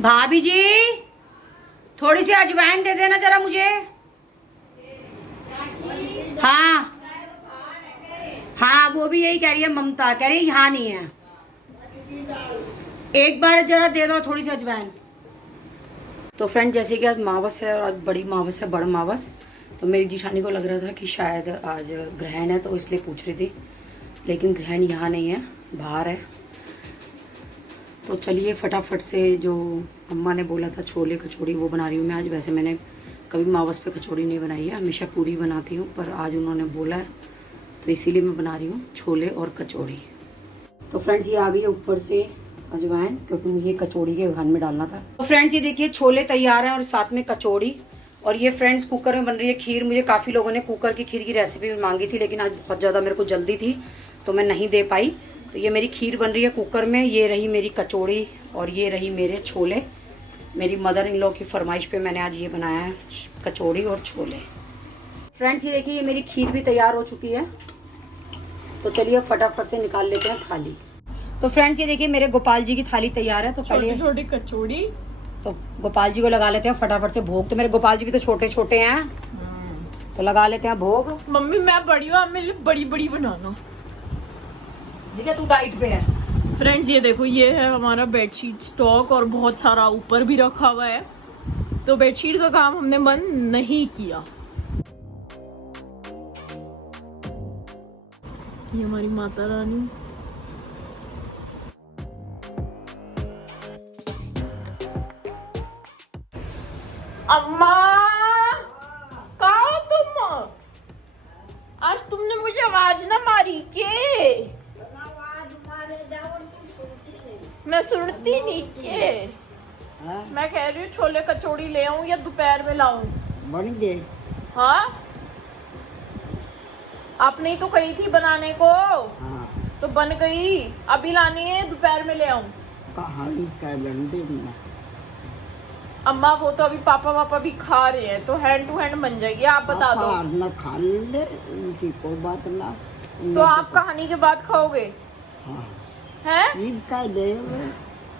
भाभी जी थोड़ी सी अजवाइन दे देना जरा मुझे। हाँ हाँ, वो भी यही कह रही है, ममता कह रही है यहाँ नहीं है। एक बार जरा दे दो थोड़ी सी अजवाइन। तो फ्रेंड, जैसे कि आज मावस है और आज बड़ी मावस है, बड़ मावस, तो मेरी जिठानी को लग रहा था कि शायद आज ग्रहण है, तो इसलिए पूछ रही थी, लेकिन ग्रहण यहाँ नहीं है, बाहर है। तो चलिए फटाफट से, जो अम्मा ने बोला था छोले कचौड़ी वो बना रही हूँ मैं आज। वैसे मैंने कभी मावस पे कचौड़ी नहीं बनाई है, हमेशा पूरी बनाती हूँ, पर आज उन्होंने बोला है तो इसीलिए मैं बना रही हूँ छोले और कचौड़ी। तो फ्रेंड्स, ये आ गई है ऊपर से अजवाइन, क्योंकि मुझे कचौड़ी के घान में डालना था। तो फ्रेंड्स, ये देखिए छोले तैयार हैं और साथ में कचौड़ी। और ये फ्रेंड्स कुकर में बन रही है खीर। मुझे काफ़ी लोगों ने कुकर की खीर की रेसिपी मांगी थी, लेकिन आज बहुत ज़्यादा मेरे को जल्दी थी तो मैं नहीं दे पाई। तो ये मेरी खीर बन रही है कुकर में, ये रही मेरी कचौड़ी और ये रही मेरे छोले। मेरी मदर इन लॉ की फरमाइश पे मैंने आज ये बनाया है, कचौड़ी और छोले। फ्रेंड्स, ये देखिए ये मेरी खीर भी तैयार हो चुकी है। तो चलिए फटाफट से निकाल लेते हैं थाली। तो फ्रेंड्स, ये देखिए मेरे गोपाल जी की थाली तैयार है। तो पहले छोटी कचौड़ी, तो गोपाल जी को लगा लेते हैं फटाफट से भोग। तो मेरे गोपाल जी भी तो छोटे छोटे हैं, तो लगा लेते हैं भोग। मम्मी मैं बड़ी हूँ, आप मेरे लिए बड़ी बड़ी बनाना। ठीक है, तू डाइट पे है। फ्रेंड्स, ये देखो, ये है हमारा बेडशीट स्टॉक और बहुत सारा ऊपर भी रखा हुआ है। तो बेडशीट का काम हमने बंद नहीं किया। ये हमारी माता रानी। अम्मा कहाँ हो तुम? आज तुमने मुझे आवाज ना मारी के? मैं सुनती नहीं के। मैं कह रही हूँ छोले कचौड़ी ले आऊं या दोपहर में लाऊं? बन गए। हाँ, आपने ही तो कही थी बनाने को। हाँ, तो बन गई, अभी लानी है दोपहर में ले आऊं? कहानी का बंदे में अम्मा वो तो अभी पापा वापा भी खा रहे हैं, तो हैंड टू हैंड बन जाएगी। आप बता दो। न खा ले, उनकी कोई बात ना। तो आप कहानी के बाद खाओगे? हाँ, हैं? ईद का दे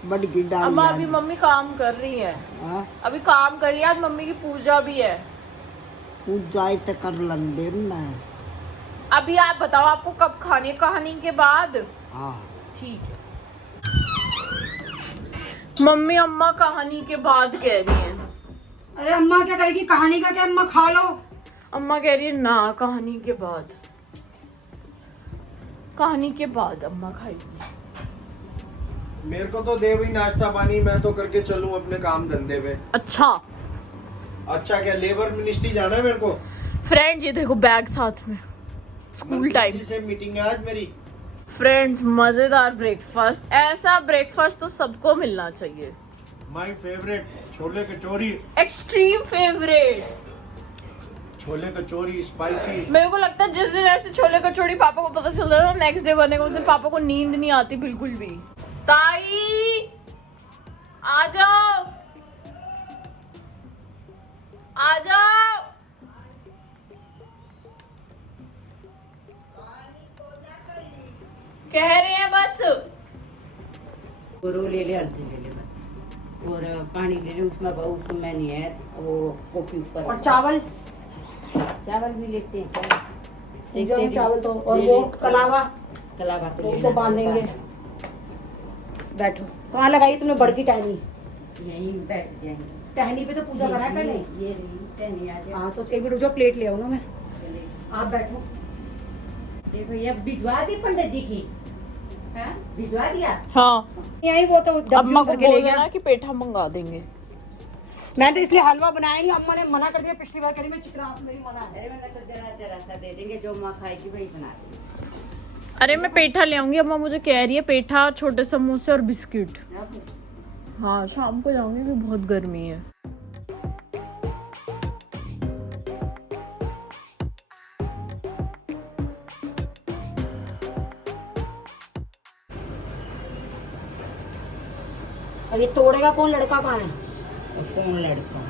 बड़ की डाल। अम्मा अभी मम्मी काम कर रही है। हाँ, अभी काम कर रही है, आज मम्मी की पूजा भी है। पूजा तो कर लन दे ना। अभी आप बताओ आपको कब खानी है? कहानी के बाद? हाँ, ठीक है। मम्मी अम्मा कहानी के बाद कह रही है। अरे अम्मा क्या करेगी, कहानी का क्या, अम्मा खा लो। अम्मा कह रही है ना, कहानी के बाद। कहानी के बाद अम्मा खाएगी। मेरे को तो दे भाई नाश्ता पानी, मैं तो करके चलूं अपने काम धंधे पे। अच्छा अच्छा, क्या लेबर मिनिस्ट्री जाना है मेरे को? फ्रेंड्स, ये देखो बैग साथ में, स्कूल टाइम से मीटिंग है आज मेरी। फ्रेंड्स, मजेदार ब्रेकफास्ट। ऐसा ब्रेकफास्ट तो सबको मिलना चाहिए। My favourite chole kachori, extreme favourite. Chole kachori spicy. मेरे को लगता है जिस दिन ऐसे छोले कचौड़ी पापा को पता चल रहा है ना, नेक्स्ट डे बने उस दिन पापा को नींद नहीं आती बिल्कुल भी। ताई आ जाओ, आ जाओ। कह रहे हैं बस। रो ले ले, हल्दी ले ले बस, और कहानी ले ले। उसमें उसमें नहीं है वो कॉपी ऊपर। और चावल, चावल भी लेते हैं, देखते हैं चावल तो। और वो कलावा, कलावा तो बांधेंगे। बैठो, कहाँ लगाई तुमने बड़की टहनी? यहीं बैठ जाएंगे। टहनी पे तो पूजा करा है पहले। ये टहनी आ जाए। हाँ, तो एक मिनट जो प्लेट ले आओ ना, मैं आप बैठो। देखो ये भिजवा दी पंडित जी की। हाँ, भिजवा दिया। हाँ, यही वो तो अम्मा को करके बोल ले गया। देना कि पेठा मंगा देंगे। मैं तो इसलिए हलवा बनाया नहीं, अम्मा ने मना कर दिया पिछली बार, करी मैं चिकरास मेरी मना है। अरे मैंने तो जरा जरा सा दे देंगे, जो माँ खाएगी वही बना देंगे। अरे मैं पेठा ले आऊंगी, अम्मा मुझे कह रही है पेठा, छोटे समोसे और बिस्किट। हाँ, शाम को जाऊंगी क्योंकि बहुत गर्मी है। अब ये तोड़ेगा कौन, लड़का कहाँ है? कौन लड़का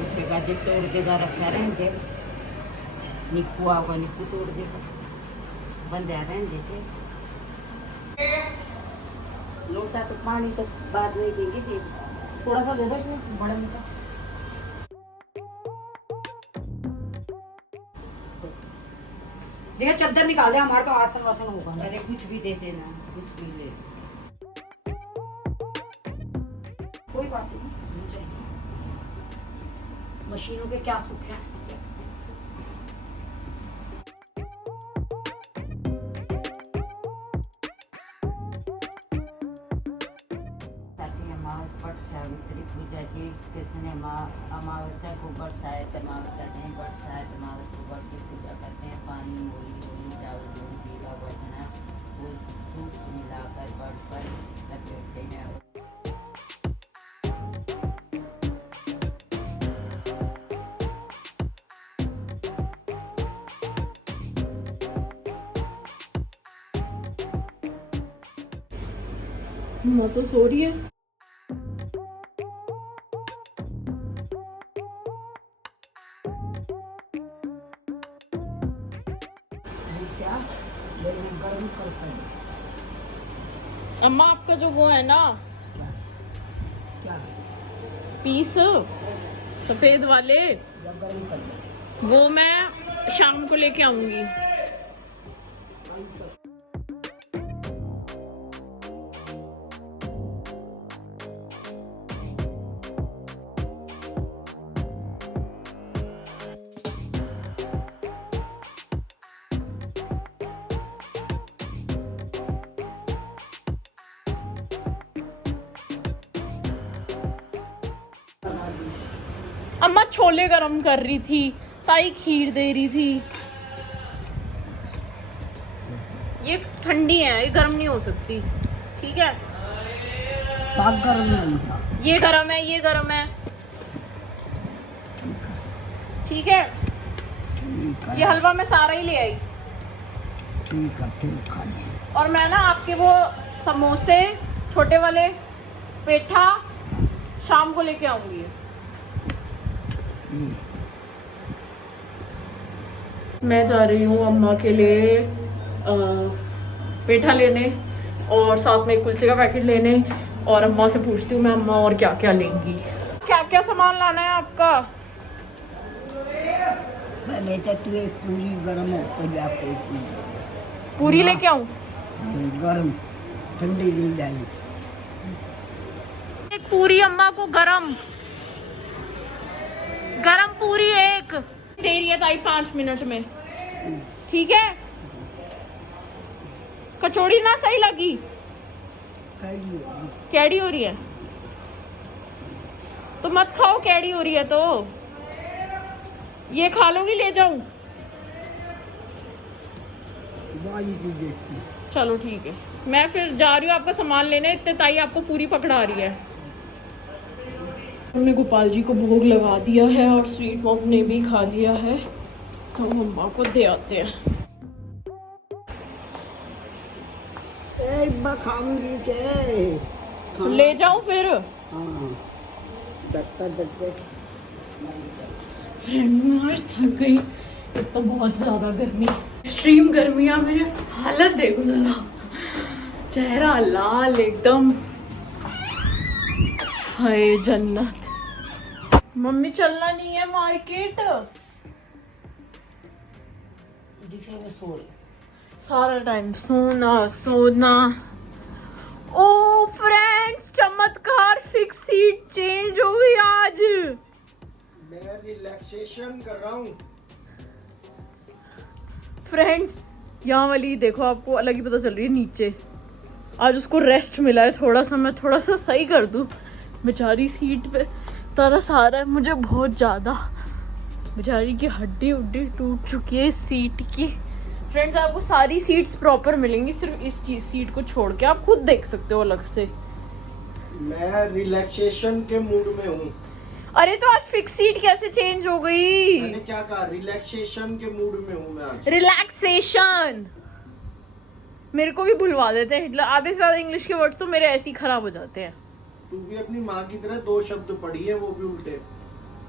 उठेगा जो तोड़ देगा, रखा रहेंगे। निक्कू आगा, निक्कू तोड़ देगा, बंद आ रहेंगे। लोटा तो पानी तो बाद में देंगे दे। थोड़ा सा दे दो इसमें बड़े में का। देखिए चादर निकाल दे, हमारा तो आसन वासन होगा। अरे कुछ भी दे देना, कुछ भी ले। कोई बात नहीं चाहिए, मशीनों के क्या सुख है। पट सावित्री पूजा जी कृष्ण अमावस्या को बरसात अमावस्या नहीं बरसात अमावस्या को बरस की पूजा करते हैं। पानी मूली मूली चावल दूध पीला वजना फूल दूध मिलाकर बर्ड पर लपेटते हैं। माँ तो सो रही है। क्या गर्म कर अम्मा आपका जो वो है ना क्या पीस सफेद वाले, या गर्म कर वो मैं शाम को लेके आऊंगी। अम्मा छोले गरम कर रही थी, ताई खीर दे रही थी। ये ठंडी है, ये गर्म नहीं हो सकती। ठीक है, साग गर्म नहीं था। ये गरम है, ये गरम है। ठीक है, ठीक ये हलवा मैं सारा ही ले आई। ठीक है, फिर खा लें। और मैं ना आपके वो समोसे छोटे वाले पेठा शाम को लेके आऊंगी। मैं जा रही हूँ अम्मा के लिए पेठा लेने और साथ में एक कुलचे का पैकेट लेने। और अम्मा से पूछती हूँ मैं अम्मा और क्या क्या लेंगी। क्या क्या सामान लाना है आपका? मैं बेटा तू एक पूरी गर्म होकर जा कोई चीज पूरी लेके आऊँ? गर्म ठंडी नहीं जानी। एक पूरी अम्मा को गरम गरम पूरी एक दे रही है ताई 5 मिनट में। ठीक है, कचौड़ी ना सही लगी, कैडी हो रही है तो मत खाओ, कैडी हो रही है तो ये खा लोगी, ले जाऊं? चलो ठीक है, मैं फिर जा रही हूँ आपका सामान लेने। इतने ताई आपको पूरी पकड़ा रही है। हमने गोपाल जी को भोग लगा दिया है और स्वीट मॉम ने भी खा लिया है, तो मम्मा को दे आते हैं। खाऊंगी के ले जाऊं फिर? हाँ फ्रेंड्स मैं आज थक गई, एक तो बहुत ज्यादा गर्मी, एक्सट्रीम गर्मियाँ, मेरी हालत देखो जरा, चेहरा लाल एकदम। हाय जन्नत। मम्मी चलना नहीं है मार्केट? दिखे मैं सो रही। सारा टाइम सोना सोना। ओ फ्रेंड्स, चमत्कार, फिक्स सीट चेंज हो गई आज। मैं रिलैक्सेशन कर रहा हूँ। फ्रेंड्स यहाँ वाली देखो, आपको अलग ही पता चल रही है नीचे। आज उसको रेस्ट मिला है थोड़ा सा, मैं थोड़ा सा सही कर दूं। बेचारी सीट पे तरस आ रहा है मुझे बहुत ज़्यादा। बेचारी की हड्डी उड्डी टूट चुकी है इस सीट की। फ्रेंड्स आपको सारी सीट्स प्रॉपर मिलेंगी, सिर्फ इस सीट को छोड़ के, आप खुद देख सकते हो अलग से। मैं रिलैक्सेशन के मूड में हूँ। अरे तो आज फिक्स सीट कैसे चेंज हो गई? मैंने क्या कहा, रिलैक्सेशन के मूड में हूँ मैं आज। रिलैक्सेशन मेरे को भी भुलवा देते हैं हिटलर। आधे से ज्यादा इंग्लिश के वर्ड्स तो मेरे ऐसे ही खराब हो जाते हैं। तू भी अपनी माँ की तरह 2 शब्द पढ़ी है, वो भी उल्टे।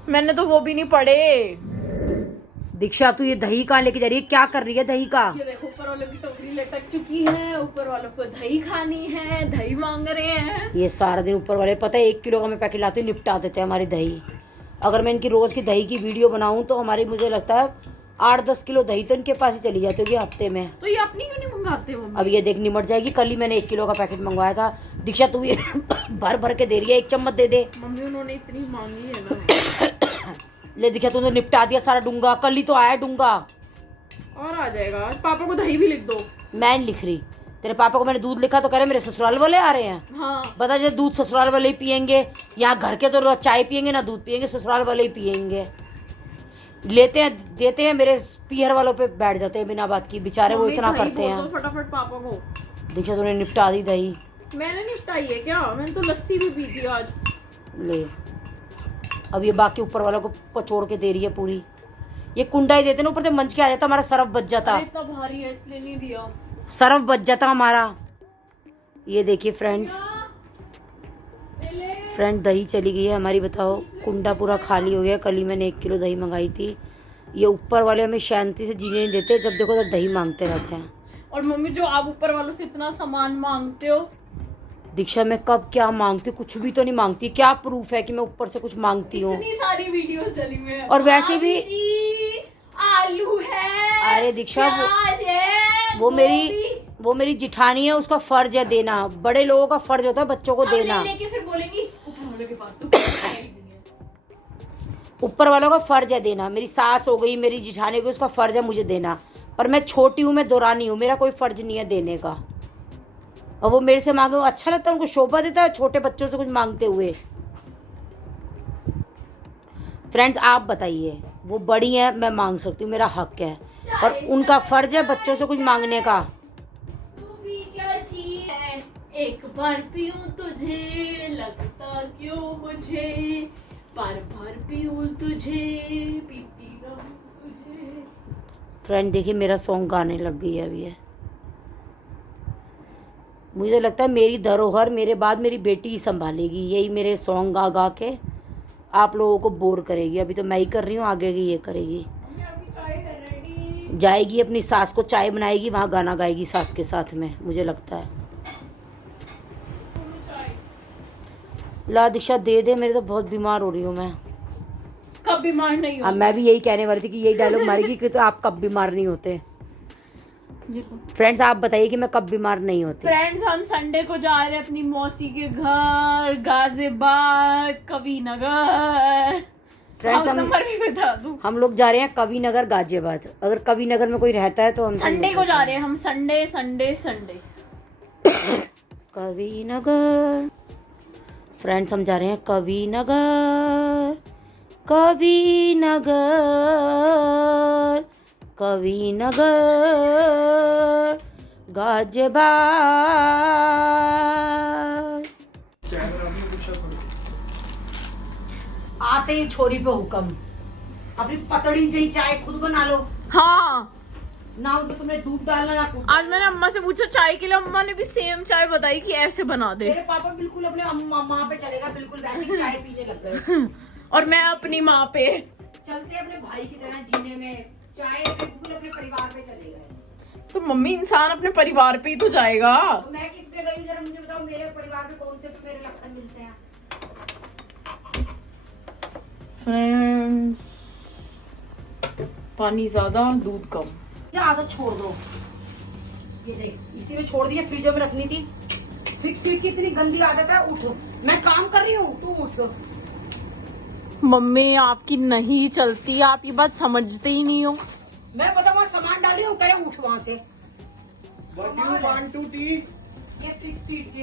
मैंने तो वो भी नहीं पढ़े। दीक्षा अब तू ये दही कहाँ लेके जा रही है, क्या कर रही है दही का? ये देखो ऊपर वालों की टोकरी लटक चुकी है, ऊपर वालों को दही खानी है, दही मांग रहे हैं। ये सारा दिन ऊपर वाले, पता है 1 किलो का मैं पैकेट लाती हूँ, निपटा देते हैं हमारी दही। अगर मैं इनकी रोज की दही की वीडियो बनाऊं तो हमारी, मुझे लगता है 8-10 किलो दही तो इनके पास ही चली जाती होगी हफ्ते में। तो ये अपनी क्यों नहीं मंगाते मम्मी? अब ये देख निमट जाएगी। कल ही मैंने 1 किलो का पैकेट मंगवाया था। दीक्षा तू ये भर भर के दे रही है, 1 चम्मच दे दे। मम्मी उन्होंने इतनी मांगी है ना। ले दीक्षा तूने निपटा दिया सारा डूंगा, कल ही तो आया डूंगा। और आ जाएगा। पापा को दही भी लिख दो। मैं नहीं लिख रही, तेरे पापा को मैंने दूध लिखा तो कह रहे मेरे ससुराल वाले आ रहे हैं। हाँ बता, जैसे दूध ससुराल वाले ही पियेंगे, यहाँ घर के तो चाय पियेंगे ना दूध पियेंगे, ससुराल वाले ही पियेंगे। लेते हैं देते हैं, मेरे पीहर वालों पे बैठ जाते हैं बिना बात की, बेचारे वो इतना करते हैं। फटाफट पापा को। दीक्षा तूने निपटा दी दही। मैंने निपटाई है क्या? मैंने तो लस्सी भी पी थी आज। ले अब ये बाकी ऊपर वालों को पचोड़ के दे रही है पूरी। ये कुंडा ही देते ना, ऊपर से मंच के आ जाता, हमारा सरफ बच जाता। इतना भारी है इसलिए नहीं दिया। सरफ बच जाता हमारा। ये देखिए फ्रेंड्स, दही चली गई है हमारी। बताओ, कुंडा पूरा खाली हो गया। कल ही मैंने 1 किलो दही मंगाई थी। ये ऊपर वाले हमें शांति से जीने नहीं देते, जब देखो तो दही मांगते रहते हैं। और मम्मी जो आप ऊपर वालों से इतना सामान मांगते हो। दीक्षा मैं कब क्या मांगती हूँ? कुछ भी तो नहीं मांगती। क्या प्रूफ है कि मैं ऊपर से कुछ मांगती हूँ? इतनी सारी वीडियोस डली हुई हैं। और वैसे भी आलू है, अरे दीक्षा प्याज है, वो मेरी जिठानी है, उसका फर्ज है देना। बड़े लोगों का फर्ज होता है बच्चों को देना। लेके फिर बोलेंगी ऊपर वाले के पास तो कुछ है ही नहीं है। ऊपर वालों का फर्ज है देना। मेरी सास हो गई, मेरी जिठानी हो गई, उसका फर्ज है मुझे देना। पर मैं छोटी हूँ, मैं दौरानी हूँ, मेरा कोई फर्ज नहीं है देने का। और वो मेरे से मांगे, अच्छा लगता है उनको, शोभा देता है छोटे बच्चों से कुछ मांगते हुए। फ्रेंड्स आप बताइए, वो बड़ी है, मैं मांग सकती हूँ, मेरा हक है, और उनका फर्ज है बच्चों से कुछ मांगने का। तू भी क्या चीज है, एक बार पीऊं तुझे लगता क्यों मुझे, बार बार पीऊं तुझे पीती रहूं तुझे। फ्रेंड देखिए मेरा सॉन्ग गाने लग गई है अभी है। मुझे लगता है मेरी धरोहर मेरे बाद मेरी बेटी ही संभालेगी। यही मेरे सॉन्ग गा गा के आप लोगों को बोर करेगी। अभी तो मैं ही कर रही हूँ, आगे की ये करेगी। जाएगी अपनी सास को चाय बनाएगी, वहाँ गाना गाएगी सास के साथ में, मुझे लगता है। ला दीक्षा दे दे, मेरे तो बहुत बीमार हो रही हूँ मैं। कब बीमार नहीं अब मैं भी यही कहने वाली थी कि यही डायलॉग मारेगी कि तो आप कब बीमार नहीं होते। फ्रेंड्स आप बताइए कि मैं कब बीमार नहीं होती। फ्रेंड्स हम संडे को जा रहे हैं अपनी मौसी के घर, गाजियाबाद, कविनगर। फ्रेंड्स नंबर भी बता दूं। हम लोग जा रहे हैं कविनगर गाजियाबाद। अगर कविनगर में कोई रहता है तो हम संडे को जा रहे हैं हम, संडे कविनगर। फ्रेंड्स हम जा रहे हैं कविनगर, कविनगर, कविनगर गाजियाबाद। आते ही छोरी पे हुक्म, अपनी पतड़ी से चाय खुद बना लो। हाँ ना उनको तुमने दूध डालना ना कुछ। आज मैंने अम्मा से पूछा चाय के लिए, अम्मा ने भी सेम चाय बताई कि ऐसे बना दे। मेरे पापा बिल्कुल अपने माँ पे चलेगा, बिल्कुल वैसी चाय पीने लग गए। और मैं अपनी माँ पे चलते अपने भाई की तरह जीने में, चाय बिल्कुल अपने परिवार पे चले गए। तो मम्मी इंसान अपने परिवार पे ही तो जाएगा। तो मैं किस पे गई जरा मुझे बताओ, मेरे परिवार में कौन से मेरे लक्षण मिलते हैं? फ्रेंड्स पानी ज्यादा दूध कम। ये आदत छोड़ दो। ये देख इसी में छोड़ दिया, फ्रीजर में रखनी थी। फिक्स सीट की इतनी गंदी आदत है। उठ, मैं काम कर रही हूँ, तू उठ। मम्मी आपकी नहीं चलती, आप ये बात समझते ही नहीं हो। मैं पता वहाँ सामान डाल रही हूँ, करे उठ वहाँ से। What do you want to tea? ये फिक्स सीट के।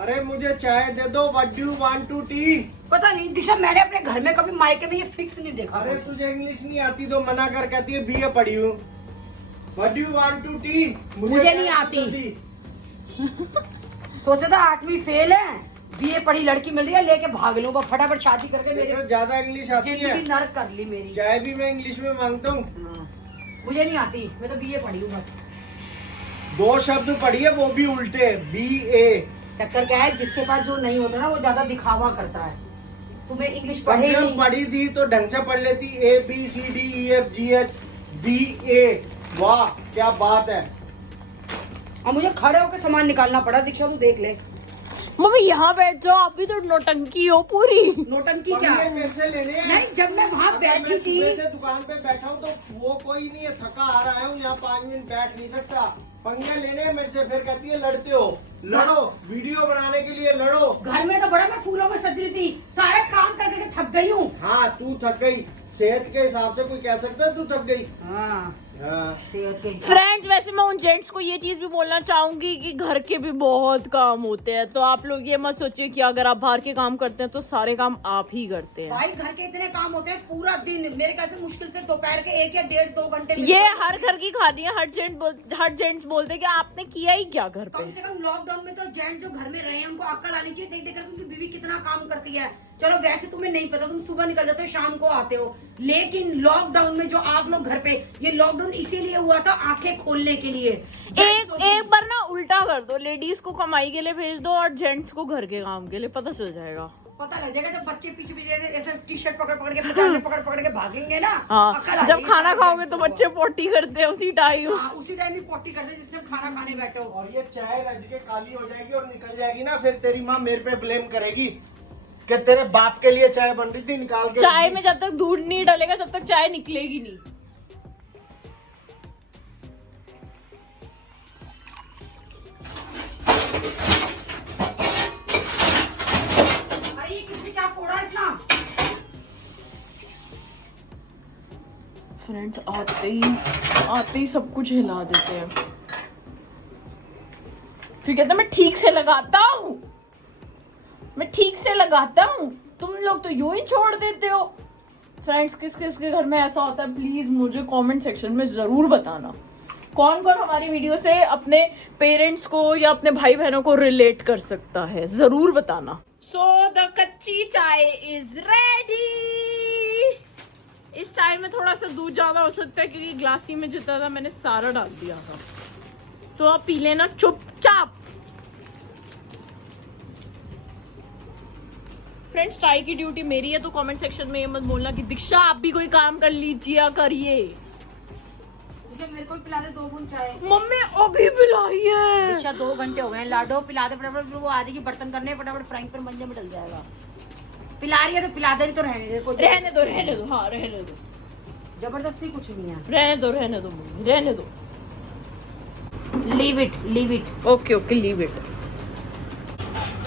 अरे मुझे चाय दे दो। What do you want to tea? पता नहीं दिशा, मैंने अपने घर में कभी मायके में ये फिक्स नहीं देखा। अरे तुझे इंग्लिश नहीं आती तो मना कर कहती है बीए पढ़ी हूँ। What do you want to tea? मुझे नहीं आती। सोचा था 8वीं फेल है, बीए पढ़ी लड़की मिल रही है, लेके भाग लूं, बस फटाफट शादी करके मेरे ज्यादा इंग्लिश आती है। जिंदगी नर्क कर ली मेरी। चाय भी मैं इंग्लिश में मांगता हूँ। मुझे नहीं आती, मैं तो बीए पढ़ी हूँ बस। 2 शब्द पढ़ी है वो भी उल्टे, BA। चक्कर क्या है, जिसके पास जो नहीं होता ना वो ज्यादा दिखावा करता है। तुम्हें इंग्लिश कम पढ़े से कम नहीं। पढ़ी थी तो ढंग से पढ़ लेती। ABCDEFGH BA, वाह क्या बात है। और मुझे खड़े होकर सामान निकालना पड़ा। दीक्षा तू देख ले। मम्मी यहाँ बैठ जाओ, आप भी तो नौटंकी हो पूरी। नोटंकी क्या? पंगे मेरे से लेने हैं। नहीं, जब मैं वहाँ अगर बैठी मैं थी। सुबह से दुकान पे बैठा हूँ तो वो कोई नहीं है, थका आ रहा हूँ, यहाँ 5 मिनट बैठ नहीं सकता। पंगे लेने हैं मेरे से, फिर कहती है लड़ते हो। लड़ो, वीडियो बनाने के लिए लड़ो। घर में तो बड़ा मैं फूलों में सज रही थी, सारे काम करके थक गई हूँ। हाँ तू थक गई, सेहत के हिसाब से कोई कह सकता है तू थक गई। हाँ, सेहत के हिसाब। फ्रेंड्स, वैसे मैं उन जेंट्स को ये चीज भी बोलना चाहूंगी कि घर के भी बहुत काम होते हैं, तो आप लोग ये मत सोचिए कि अगर आप बाहर के काम करते हैं तो सारे काम आप ही करते हैं। भाई घर के इतने काम होते हैं, पूरा दिन मेरे ख्याल से मुश्किल से दोपहर के 1 या 1.5-2 घंटे में ये हर घर की कहानी है। हर जेंट्स बोलते हैं कि आपने किया ही क्या घर पे। कम से कम लॉकडाउन में तो जेंट्स जो घर में रहे हैं उनको अक्ल आनी चाहिए, देख देख कर उनकी बीवी कितना काम करती है। चलो वैसे तुम्हें नहीं पता, तुम सुबह निकल जाते हो शाम को आते हो, लेकिन लॉकडाउन में जो आप लोग घर पे, ये लॉकडाउन इसीलिए हुआ था आंखें खोलने के लिए। एक बार ना उल्टा कर दो, लेडीज को कमाई के लिए भेज दो और जेंट्स को घर के काम के लिए, पता चल जाएगा। पता लग जाएगा जब बच्चे पीछे पीछे ऐसे टी-शर्ट पकड़ पकड़ के पकड़ के भागेंगे ना। हाँ, अक्ल आ जब जाएगी खाना सारे खाओगे जेंट्स तो को। बच्चे पोटी करते हैं उसी टाइम। हाँ, उसी टाइम ही पोटी करते हैं जिस टाइम खाना खाने बैठे हो। और ये चाय रज के काली हो जाएगी और निकल जाएगी ना, फिर तेरी माँ मेरे पे ब्लेम करेगी कि तेरे बाप के लिए चाय बन रही थी, निकाल के चाय में जब तक दूध नहीं डालेगा तब तक चाय निकलेगी नहीं। अरे ये किसने क्या फोड़ा इतना? फ्रेंड्स, आते ही सब कुछ हिला देते हैं। फिर कहते हैं मैं ठीक से लगाता हूँ, मैं ठीक से लगाता हूँ, तुम लोग तो यूं ही छोड़ देते हो। फ्रेंड्स, किस किस के घर में ऐसा होता है प्लीज मुझे कमेंट सेक्शन में जरूर बताना। कौन कौन हमारी वीडियो से अपने पेरेंट्स को या अपने भाई बहनों को रिलेट कर सकता है, जरूर बताना। सो द कच्ची चाय इज रेडी। इस चाय में थोड़ा सा दूध ज्यादा हो सकता है क्योंकि ग्लासी में जितना था मैंने सारा डाल दिया था, तो आप पी लेना चुपचाप। फ्रेंड्स, चाय की ड्यूटी मेरी है, तो कमेंट सेक्शन में ये मत बोलना कि दीक्षा आप भी कोई काम कर लीजिए करिए। मेरे को पिला दे 2 बूंद चाय। मम्मी अभी पिलाई है। दीक्षा 2 घंटे हो गए, लाडो पिला दे फटाफट, फिर वो आ जाएगी बर्तन करने, फटाफट फ्राइंग पैन मंजे में डल जाएगा। पिला रही है तो पिला दे, नहीं तो रहने दे। रहने दो, हाँ रहने दो, जबरदस्ती कुछ नहीं है। रहने दो मम्मी, रहने दो। Leave it. Okay leave it.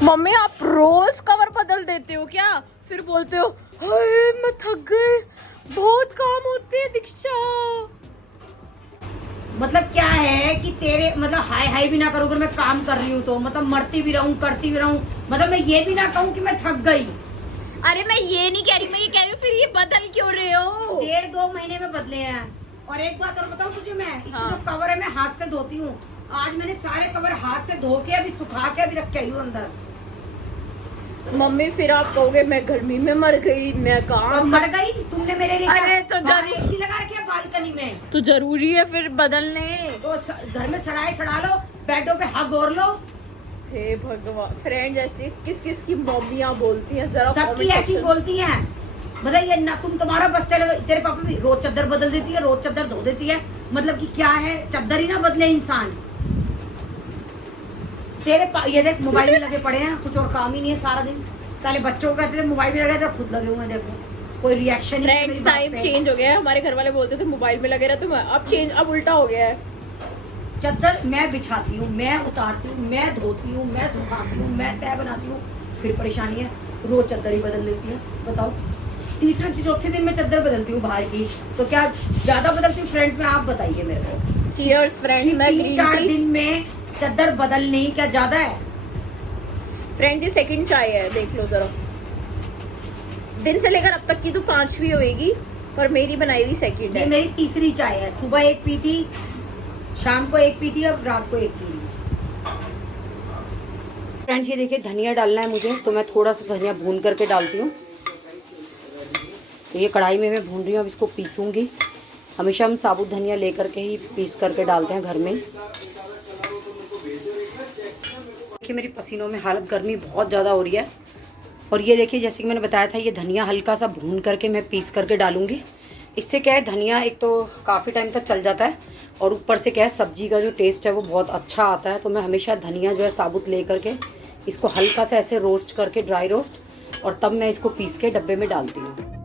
Mummy आप रोज कवर बदल देते हो क्या? फिर बोलते हो हाय मैं थक गई, बहुत काम होते हैं दीक्षा। मतलब क्या है कि तेरे मतलब हाय भी ना करूँ अगर मैं काम कर रही हूँ तो, मतलब मरती भी रहूँ करती भी रहूँ, मतलब मैं ये भी ना कहूँ कि मैं थक गई। अरे मैं ये नहीं कह रही, मैं ये कह रही हूँ फिर ये बदल क्यों रहे हो? 1.5-2 महीने में बदले हैं। और एक बात और बताऊँ तुझे, मैं इसमें हाँ। जो कवर है मैं हाथ से धोती हूँ। आज मैंने सारे कवर हाथ से धो के अभी सुखा के अभी रख के आई हूँ अंदर। मम्मी फिर आप कहोगे मैं गर्मी में मर गई, मैं और काम मर गई तुमने मेरे लिए अरे तो बाहर जरूर- एसी लगा रखी है बालकनी में, तो जरूरी है फिर बदलने। तो घर में चढ़ा लो, बेडों पे हग और लो। हे भगवान, फ्रेंड ऐसे किस किस की मम्मियाँ बोलती हैं जरा सबकी comment ऐसी section- बोलती हैं, मतलब ये ना तुम्हारा बस चले तो तेरे पापा भी रोज चादर बदल देती है, रोज चादर धो देती है, मतलब कि क्या है चादर ही ना बदले इंसान। तेरे ये देख मोबाइल में लगे पड़े हैं, कुछ और काम ही नहीं है सारा दिन। पहले बच्चों को कहते थे मोबाइल में लगे, तो खुद लगे हुए हैं, देखो कोई रिएक्शन नहीं है मेरी फ्रेंड्स बात टाइम पे। चेंज हो गया है, हमारे घर वाले बोलते थे मोबाइल में लगे रहते, अब उल्टा हो गया है। चादर मैं बिछाती हूँ, मैं उतारती हूँ, मैं धोती हूँ, मैं सुखाती हूँ, मैं तय बनाती हूँ, फिर परेशानी है रोज चादर ही बदल देती है। बताओ, तीसरे चौथे दिन में चादर बदलती हूँ बाहर की, तो क्या ज्यादा बदलती हूँ? फ्रेंड्स में आप बताइए मेरे को। चीयर्स फ्रेंड्स, मैं 3-4 दिन में चादर बदलनी क्या ज्यादा है? फ्रेंड्स ये सेकंड चाय है, देख लो जरा। दिन से लेकर अब तक की तो 5वीं होगी, पर मेरी बनाई हुई सेकंड ये है। मेरी तीसरी चाय है। सुबह 1 पी थी, शाम को 1 पी थी, अब रात को 1 पी थी। फ्रेंड्स ये देखिए धनिया डालना है मुझे, तो मैं थोड़ा सा धनिया भून करके डालती हूँ। तो ये कढ़ाई में मैं भून रही हूँ, अब इसको पीसूंगी। हमेशा हम साबुत धनिया लेकर के ही पीस करके डालते हैं घर में। देखिए मेरी पसीनों में हालत, गर्मी बहुत ज़्यादा हो रही है। और ये देखिए जैसे कि मैंने बताया था, ये धनिया हल्का सा भून करके मैं पीस करके डालूंगी, इससे क्या है, धनिया एक तो काफ़ी टाइम तक चल जाता है और ऊपर से क्या है, सब्जी का जो टेस्ट है वो बहुत अच्छा आता है। तो मैं हमेशा धनिया जो है साबुत ले करके इसको हल्का सा ऐसे रोस्ट करके, ड्राई रोस्ट, और तब मैं इसको पीस के डब्बे में डालती हूँ।